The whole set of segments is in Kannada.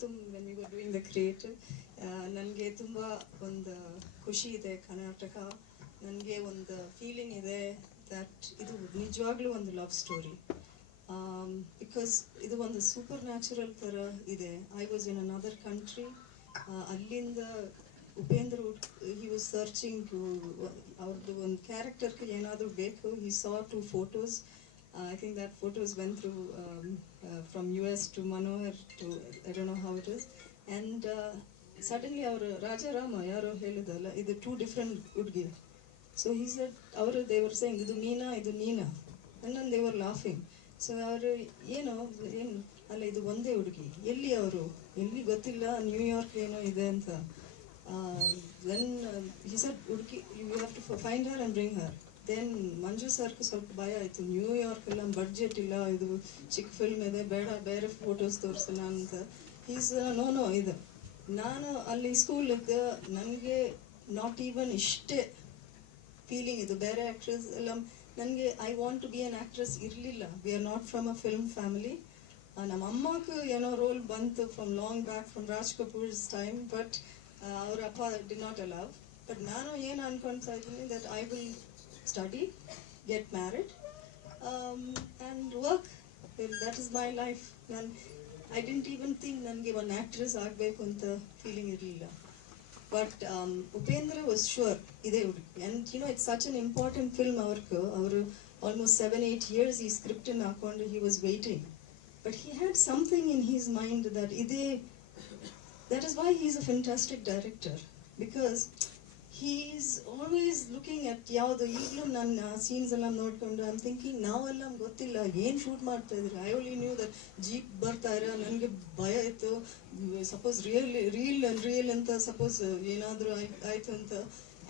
When you doing the creative ನನಗೆ ತುಂಬ ಒಂದು ಖುಷಿ ಇದೆ ಕರ್ನಾಟಕ. ನನಗೆ ಒಂದು ಫೀಲಿಂಗ್ ಇದೆ ದಟ್ ಇದು ನಿಜವಾಗ್ಲೂ ಒಂದು ಲವ್ ಸ್ಟೋರಿ ಬಿಕಾಸ್ ಇದು ಒಂದು ಸೂಪರ್ ನ್ಯಾಚುರಲ್ ಥರ ಇದೆ I was in another country ಅಲ್ಲಿಂದ ಉಪೇಂದ್ರ ಹಿ ವಾಸ್ ಸರ್ಚಿಂಗ್ ಅವ್ರದ್ದು ಒಂದು ಕ್ಯಾರೆಕ್ಟರ್ಗೆ ಏನಾದರೂ ಬೇಕು. He saw two photos I think that photos when uh, from US to Manohar to I don't know how it is, and uh, suddenly our Rajarama ಯಾರೋ ಹೇಳಿದಲ್ಲ ಇದು ಟೂ ಡಿಫ್ರೆಂಟ್ ಹುಡುಗಿ ಸೊ ಹಿ ಸೆಡ್ ಅವರು ದೇವರ್ ಸೇಯಿಂಗ್ ಇದು ಮೀನಾ ಇದು ನೀನಾ ನನ್ನನ್ನು ದೇವರ್ ಲಾಫಿಂಗ್ ಸೊ ಅವರು ಏನು ಏನು ಅಲ್ಲ ಇದು ಒಂದೇ ಹುಡುಗಿ ಎಲ್ಲಿ ಅವರು ಎಲ್ಲಿ ಗೊತ್ತಿಲ್ಲ ನ್ಯೂಯಾರ್ಕ್ ಏನೋ ಇದೆ ಅಂತ ದೆನ್ ಹಿ ಸೆಡ್ ಹುಡುಗಿ you have to find her and bring her then Manju ಸರ್ಗೆ ಸ್ವಲ್ಪ ಭಯ ಆಯಿತು. ನ್ಯೂಯಾರ್ಕ್ ಇಲ್ಲ ಬಡ್ಜೆಟ್ ಇಲ್ಲ, ಇದು ಚಿಕ್ಕ ಫಿಲ್ಮ್ ಇದೆ, ಬೇಡ, ಬೇರೆ ಫೋಟೋಸ್ ತೋರಿಸೋಣ ಅಂತ. ಈಸ್ ನೋ ನೋ ಇದು. ನಾನು ಅಲ್ಲಿ ಸ್ಕೂಲ್ ಇದ್ದೆ ನನಗೆ ನಾಟ್ ಈವನ್ ಇಷ್ಟೇ ಫೀಲಿಂಗ್ ಇದು. ಬೇರೆ ಆ್ಯಕ್ಟ್ರೆಸ್ ಎಲ್ಲ ನನಗೆ I want to be an actress ಇರಲಿಲ್ಲ. We are not from a film family ನಮ್ಮ ಅಮ್ಮಕ್ಕೆ ಏನೋ ರೋಲ್ ಬಂತು from long back from Raj Kapoor's time but ಅವ್ರ ಅಪ್ಪ ಡಿ ನಾಟ್ ಅಲವ್ ಬಟ್ ನಾನು ಏನು ಅನ್ಕೊಳ್ತಾ ಇದ್ದೀನಿ that I will study get married and work that is my life ನಾನು ಐ ಡೆಂಟ್ ಈವನ್ ಥಿಂಕ್ ನನಗೆ ಒಂದು ಆ್ಯಕ್ಟ್ರೆಸ್ ಆಗಬೇಕು ಅಂತ ಫೀಲಿಂಗ್ ಇರಲಿಲ್ಲ. ಬಟ್ ಉಪೇಂದ್ರ ವಾಸ್ ಶೂರ್ ಇದೇ ಹುಡುಗಿ. And you know it's such an important film ಅವ್ರಿಗೆ ಅವರು ಆಲ್ಮೋಸ್ಟ್ ಸೆವೆನ್ ಏಯ್ಟ್ ಇಯರ್ಸ್ ಈ ಸ್ಕ್ರಿಪ್ಟನ್ನು ಹಾಕೊಂಡು he was waiting but he had something in his mind that ಇದೇ, that is why he's a fantastic director. Because he's always looking at ಯಾವುದು ಈಗಲೂ ನನ್ನ ಸೀನ್ಸ್ ಎಲ್ಲ ನೋಡ್ಕೊಂಡು ಐಮ್ ಥಿಂಕಿಂಗ್ ನಾವೆಲ್ಲ ಗೊತ್ತಿಲ್ಲ, ಏನು ಶೂಟ್ ಮಾಡ್ತಾ ಇದ್ರು I only knew that jeep ಬರ್ತಾ ಇರೋ, ನನಗೆ ಭಯ ಇತ್ತು. ಸಪೋಸ್ ರಿಯಲ್ ರಿಯಲ್ ರಿಯಲ್ ಅಂತ ಸಪೋಸ್ ಏನಾದರೂ ಆಯ್ತು ಅಂತ.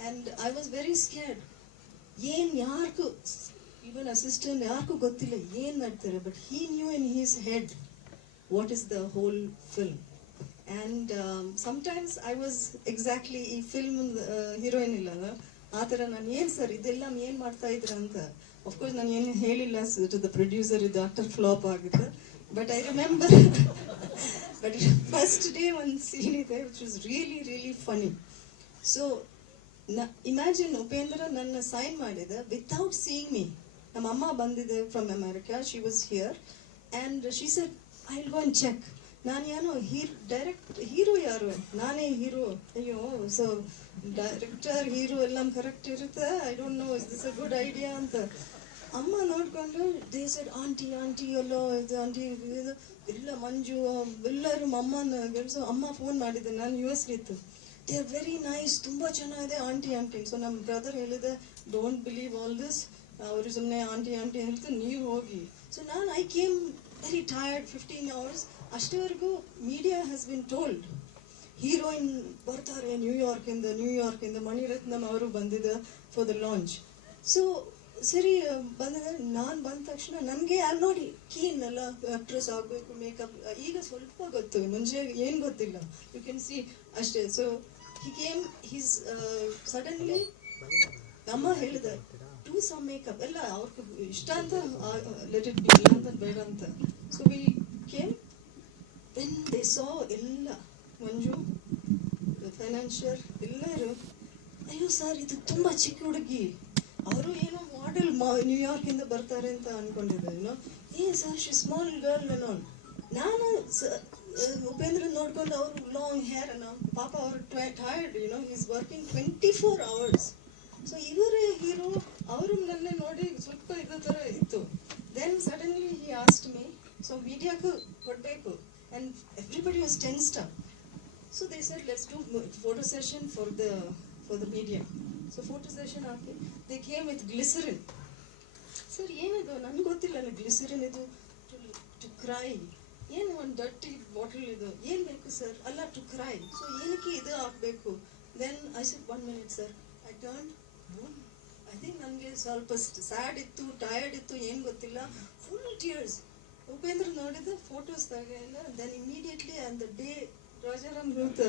And I was very scared ಏನು ಯಾರಿಗೂ ಇವನ್ ಅಸಿಸ್ಟೆಂಟ್ ಯಾರಿಗೂ ಗೊತ್ತಿಲ್ಲ ಏನು ಮಾಡ್ತಾರೆ but he knew in his head what is the whole film and sometimes I was exactly ಈ ಫಿಲ್ಮ್ ಹೀರೋಯಿನ್ ಇಲ್ಲಲ್ಲ ಆ ಥರ ನಾನು ಏನು ಸರ್ ಇದೆಲ್ಲ ಏನು ಮಾಡ್ತಾ ಇದ್ರ ಅಂತ? ಅಫ್ಕೋರ್ಸ್ ನಾನು ಏನು ಹೇಳಿಲ್ಲ ಟು ದ ಪ್ರೊಡ್ಯೂಸರ್ ಇದು ಆಕ್ಟರ್ ಫ್ಲಾಪ್ ಆಗುತ್ತೆ but I remember but first day ಒಂದು ಸೀನ್ ಇದೆ which is really really funny so ನ ಇಮ್ಯಾಜಿನ್ ಉಪೇಂದ್ರ ನನ್ನ ಸೈನ್ ಮಾಡಿದೆ ವಿತೌಟ್ ಸೀಯಿಂಗ್ ಮೀ ನಮ್ಮ ಅಮ್ಮ ಬಂದಿದೆ from America she was here and she said I will go and check ನಾನು ಏನೋ ಹೀರ್ ಡೈರೆಕ್ಟ್ ಹೀರೋ ಯಾರು? ನಾನೇ ಹೀರೋ ಅಯ್ಯೋ ಸೊ ಡೈರೆಕ್ಟರ್ ಹೀರೋ ಎಲ್ಲ ಕರೆಕ್ಟ್ ಇರುತ್ತೆ. I don't know is this a good idea ಅಂತ. ಅಮ್ಮ ನೋಡಿಕೊಂಡು ದೇ ಸೆಡ್ ಆಂಟಿ ಆಂಟಿ ಎಲ್ಲೋ ಇದು ಆಂಟಿ ಇದು ಎಲ್ಲ ಮಂಜು, ಎಲ್ಲರೂ ಅಮ್ಮನ ಗೆಲ್ಸೋ ಅಮ್ಮ ಫೋನ್ ಮಾಡಿದ್ದೆ ನಾನು ಯು ಎಸ್ ಇತ್ತು. ದೇ ಆರ್ ವೆರಿ ನೈಸ್ ತುಂಬ ಚೆನ್ನಾಗಿದೆ ಆಂಟಿ ಆಂಟಿ ಸೊ ನಮ್ಮ ಬ್ರದರ್ ಹೇಳಿದೆ ಡೋಂಟ್ ಬಿಲೀವ್ ಆಲ್ ದಿಸ್ ಅವರು ಸುಮ್ಮನೆ ಆಂಟಿ ಆಂಟಿ ಅಂತ ನೀವು ಹೋಗಿ. ಸೊ ನಾನು I came very tired fifteen hours ಅಷ್ಟವರೆಗೂ media has been told heroine ಬರ್ತಾರೆ ನ್ಯೂಯಾರ್ಕಿಂದ ನ್ಯೂಯಾರ್ಕಿಂದ ಮಣಿರತ್ನಂ ಅವರು ಬಂದಿದ್ದ ಫಾರ್ ದ ಲಾಂಚ್ ಸೊ ಸರಿ ಬಂದ ನಾನು ಬಂದ ತಕ್ಷಣ ನನಗೆ ಅಲ್ಲಿ ನೋಡಿ ಕೀನ್ ಅಲ್ಲ ಆಕ್ಟ್ರೆಸ್ ಆಗಬೇಕು ಮೇಕಪ್ ಈಗ ಸ್ವಲ್ಪ ಗೊತ್ತು, ಮುಂಚೆ ಏನು ಗೊತ್ತಿಲ್ಲ. ಯು ಕ್ಯಾನ್ ಸಿ ಅಷ್ಟೇ. So he came his suddenly ನಮ್ಮ ಹೇಳಿದೆ ಟೂ ಸಮ್ ಮೇಕಪ್ ಎಲ್ಲ ಅವ್ರಿಗೆ ಇಷ್ಟ ಅಂತ ಲೆಟ್ ಇಟ್ ಬಿ ಇಲ್ಲ ಅಂತ ಬೇಡ ಅಂತ. So we came then they saw ಎಲ್ಲ, ಮಂಜು ಫೈನಾನ್ಷಿಯರ್ ಎಲ್ಲರೂ ಅಯ್ಯೋ ಸರ್ ಇದು ತುಂಬ ಚಿಕ್ಕ ಹುಡುಗಿ. ಅವರು ಏನೋ ಮಾಡೆಲ್ ನ್ಯೂಯಾರ್ಕ್ ಇಂದ ಬರ್ತಾರೆ ಅಂತ ಅನ್ಕೊಂಡಿದ್ದೆ ಏನೋ ಏ sir she small girl on ನಾನು ಉಪೇಂದ್ರ ನೋಡ್ಕೊಂಡು ಅವರು ಲಾಂಗ್ ಹೇರ್ ಅನ್ನೋ ಪಾಪ ಅವರು tired you know is working twenty four hours so ಇವರೇ ಹೀರೋ ಅವರು ನನ್ನ ನೋಡಿ ಸ್ವಲ್ಪ ಇದು ಥರ ಇತ್ತು. Then suddenly he asked me so ಮೀಡಿಯಾಗೂ ಕೊಡಬೇಕು. And everybody was tensed so they sir let's do photo session for the for the media so photo session hockey they came with glycerin sir ಏನಿದು? ನನಗೆ ಗೊತ್ತಿಲ್ಲ. ಗ್ಲಿಸರಿನ್ ಇದು ಟು ಕ್ರೈ ಏನು ಒಂದು ಡರ್ಟಿ ಬಾಟಲ್ ಇದು? ಏನು ಬೇಕು ಸರ್ ಅಲ್ಲ ಟು ಕ್ರೈ ಸೊ ಏನಕ್ಕೆ ಇದು ಹಾಕಬೇಕು? Then I sit one minute sir I turn think ನನಗೆ ಸ್ವಲ್ಪ ಸ್ಯಾಡ್ ಇತ್ತು ಟಯರ್ಡ್ ಇತ್ತು, ಏನು ಗೊತ್ತಿಲ್ಲ. ಫುಲ್ ಟಿಯರ್ಸ್ ಉಪೇಂದ್ರ ನೋಡಿದ ಫೋಟೋಸ್ ಎಲ್ಲ then immediately on the day Rajaram ಗ್ರೂತ್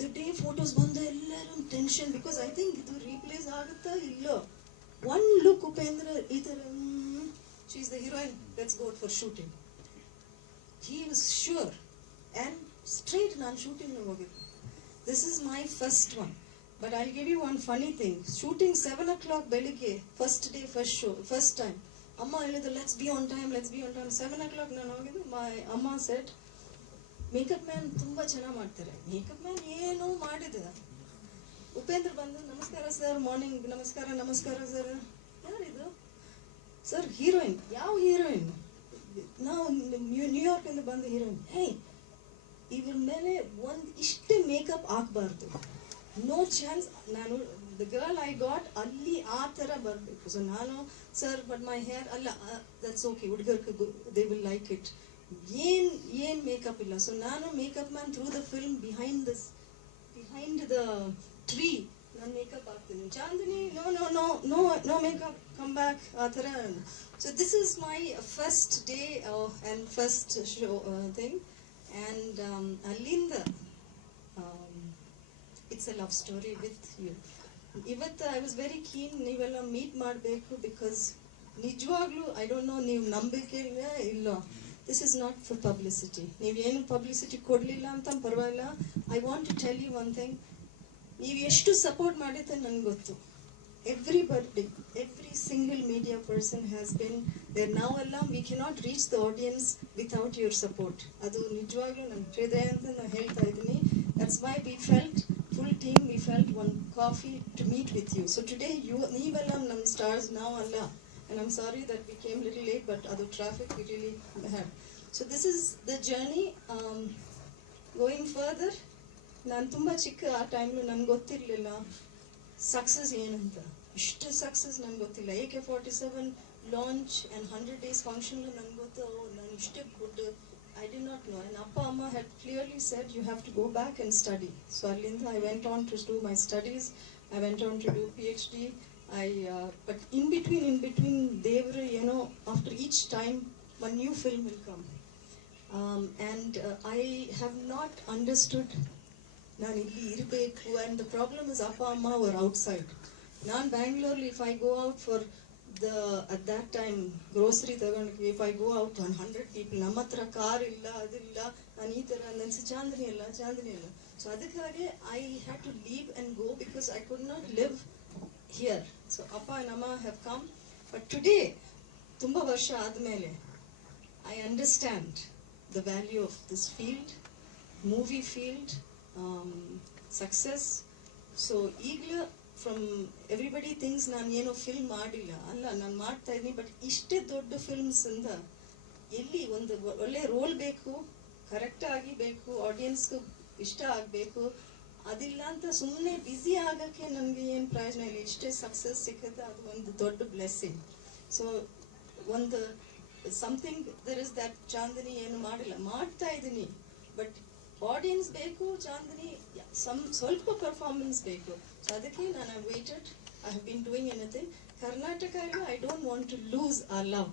the day photos ಬಂದು ಎಲ್ಲರೂ ಟೆನ್ಷನ್ ಬಿಕಾಸ್ ಐ ಥಿಂಕ್ ಇದು ರೀಪ್ಲೇಸ್ ಆಗುತ್ತಾ ಇಲ್ಲೋ? ಒನ್ ಲುಕ್ ಉಪೇಂದ್ರ ಈ ಥರ she is the heroine let's go for shooting he was sure and straight ನಾನು ಶೂಟಿಂಗ್ ಹೋಗಿದ್ದೆ. This is my first one but I give you one funny thing shooting seven o'clock ಬೆಳಿಗ್ಗೆ first day first show first time ಅಮ್ಮ ಹೇಳಿದ್ರು let's be on time let's be on time seven o'clock ನಾನು ಹೋಗಿದ್ದು ಮೈ ಅಮ್ಮ ಸೆಟ್ ಮೇಕಪ್ ಮ್ಯಾನ್ ತುಂಬ ಚೆನ್ನಾಗಿ ಮಾಡ್ತಾರೆ. ಮೇಕಪ್ ಮ್ಯಾನ್ ಏನೂ ಮಾಡಿದ ಉಪೇಂದ್ರ ಬಂದು, ನಮಸ್ಕಾರ ಸರ್ ಮಾರ್ನಿಂಗ್ ನಮಸ್ಕಾರ ನಮಸ್ಕಾರ ಸರ್ ಯಾರಿದು? ಸರ್ ಹೀರೋಯಿನ್ ಯಾವ ಹೀರೋಯಿನ್ ನಾವು ನ್ಯೂಯಾರ್ಕಿಂದ ಬಂದ ಹೀರೋಯಿನ್ ಏಯ್, ಇವ್ರ ಮೇಲೆ ಒಂದು ಇಷ್ಟೇ ಮೇಕಪ್ ಹಾಕ್ಬಾರ್ದು. ನೋ ಚಾನ್ಸ್ ನಾನು ದ ಗರ್ಲ್ ಐ ಗಾಟ್ ಅಲ್ಲಿ ಆ ಥರ ಬರಬೇಕು. ಸೊ ನಾನು ಸರ್ ಬಟ್ ಮೈ ಹೇರ್ ಅಲ್ಲ ದಟ್ಸ್ ಓಕೆ ಹುಡುಗರ್ಗೆ ದೇ ವಿಲ್ ಲೈಕ್ ಇಟ್ ಏನ್ ಏನ್ ಮೇಕಪ್ ಇಲ್ಲ. ಸೊ ನಾನು makeup man through the film behind this behind the tree ನಾನು ಮೇಕಪ್ ಹಾಕ್ತೀನಿ. Chandini no no no no no makeup come back ಆ ಥರ so this is my first day and first show thing and ಅಲ್ಲಿಂದ it's a love story with you ಇವತ್ತು ಐ ವಾಸ್ ವೆರಿ ಕೀನ್ ನೀವೆಲ್ಲ ಮೀಟ್ ಮಾಡಬೇಕು ಬಿಕಾಸ್ ನಿಜವಾಗ್ಲೂ ಐ ಡೋಂಟ್ ನೋ ನೀವು ನಂಬಿಕೆ ಇಲ್ಲ? This is not for publicity ನೀವೇನು ಪಬ್ಲಿಸಿಟಿ ಕೊಡಲಿಲ್ಲ ಅಂತ ಪರವಾಗಿಲ್ಲ. I want to tell you one thing ನೀವು ಎಷ್ಟು ಸಪೋರ್ಟ್ ಮಾಡಿದ್ದೆ ನನಗೆ ಗೊತ್ತು. Everybody, every single media person been there. Now ಎಲ್ಲ we cannot reach the audience without your support ಅದು ನಿಜವಾಗ್ಲೂ ನನ್ನ ಹೃದಯ ಅಂತ ನಾನು ಹೇಳ್ತಾ ಇದ್ದೀನಿ. That's why we felt Full team we felt one coffee to meet with you so today you ನೀವೆಲ್ಲ ನಮ್ಮ ಸ್ಟಾರ್ಸ್ ನಾವು ಅಲ್ಲ and I'm sorry that we came little late, but ಅದು traffic we really had. So this is the journey. Um, going further ನಾನು ತುಂಬ ಚಿಕ್ಕ ಆ ಟೈಮ್ಲು ನನ್ಗೆ ಗೊತ್ತಿರಲಿಲ್ಲ ಸಕ್ಸಸ್ ಏನಂತ ಇಷ್ಟು ಸಕ್ಸಸ್ ನಂಗೆ ಗೊತ್ತಿಲ್ಲ A K forty seven launch and hundred days function ನಂಗೆ ಗೊತ್ತು ನಾನು ಇಷ್ಟೇ good I did not know and ಅಪ್ಪ ಅಮ್ಮ had clearly said you have to go back and study so ಅಲ್ಲಿಂದ I went on to do my studies I went on to do P H D I but in between in between ದೇವರು ಏನೋ after each time one new film will come um, and uh, I have not understood ನಾನು ಇಲ್ಲಿ ಇರಬೇಕು ಆ್ಯಂಡ್ ದ ಪ್ರಾಬ್ಲಮ್ ಇಸ್ ಅಪ್ಪ ಅಮ್ಮ ಅವರ್ ಔಟ್ಸೈಡ್ ನಾನು ಬ್ಯಾಂಗ್ಳೂರ್ಲಿ if I go out for the at that time grocery ತಗೊಂಡ್ವಿ. If I go out one hundred people ನಮ್ಮ ಹತ್ರ ಕಾರ್ ಇಲ್ಲ, ಅದಿಲ್ಲ, ನಾನು ಈ ಥರ ನನ್ನ ಚಾಂದನಿ ಇಲ್ಲ ಚಾಂದನಿ ಇಲ್ಲ ಸೊ ಅದಕ್ಕಾಗಿ I had to leave and go because I could not live here so ಅಪ್ಪ ಆ್ಯಂಡ್ ಅಮ್ಮ ಹ್ಯಾವ್ ಕಮ್ ಬಟ್ ಟುಡೇ ತುಂಬ ವರ್ಷ ಆದಮೇಲೆ I understand the value of this field movie field success so ಈಗಲೂ ಫ್ರಮ್ ಎವ್ರಿಬಡಿ ಥಿಂಗ್ಸ್ ನಾನು ಏನೋ ಫಿಲ್ಮ್ ಮಾಡಿಲ್ಲ. ಅಲ್ಲ, ನಾನು ಮಾಡ್ತಾ ಇದ್ದೀನಿ ಬಟ್ ಇಷ್ಟೇ ದೊಡ್ಡ ಫಿಲ್ಮ್ಸಿಂದ ಎಲ್ಲಿ ಒಂದು ಒಳ್ಳೆ ರೋಲ್ ಬೇಕು ಕರೆಕ್ಟ್ ಆಗಿ ಬೇಕು ಆಡಿಯನ್ಸ್ಗೂ ಇಷ್ಟ ಆಗಬೇಕು, ಅದಿಲ್ಲ ಅಂತ ಸುಮ್ಮನೆ ಬ್ಯುಸಿ ಆಗೋಕ್ಕೆ ನನಗೆ ಏನು ಪ್ರಯೋಜನ ಇಲ್ಲ. ಇಷ್ಟೇ ಸಕ್ಸಸ್ ಸಿಕ್ಕತ್ತೆ ಅದು ಒಂದು ದೊಡ್ಡ ಬ್ಲೆಸ್ಸಿಂಗ್ ಸೊ ಒಂದು something there is that Chandini ಏನು ಮಾಡಿಲ್ಲ. ಮಾಡ್ತಾ ಇದ್ದೀನಿ ಬಟ್ ಆಡಿಯನ್ಸ್ ಬೇಕು, ಚಾಂದಿನಿ ಸಮ್ ಸ್ವಲ್ಪ ಪರ್ಫಾರ್ಮೆನ್ಸ್ ಬೇಕು. ಸೊ ಅದಕ್ಕೆ ನಾನು waited I have been doing anything Karnataka I don't want to lose a love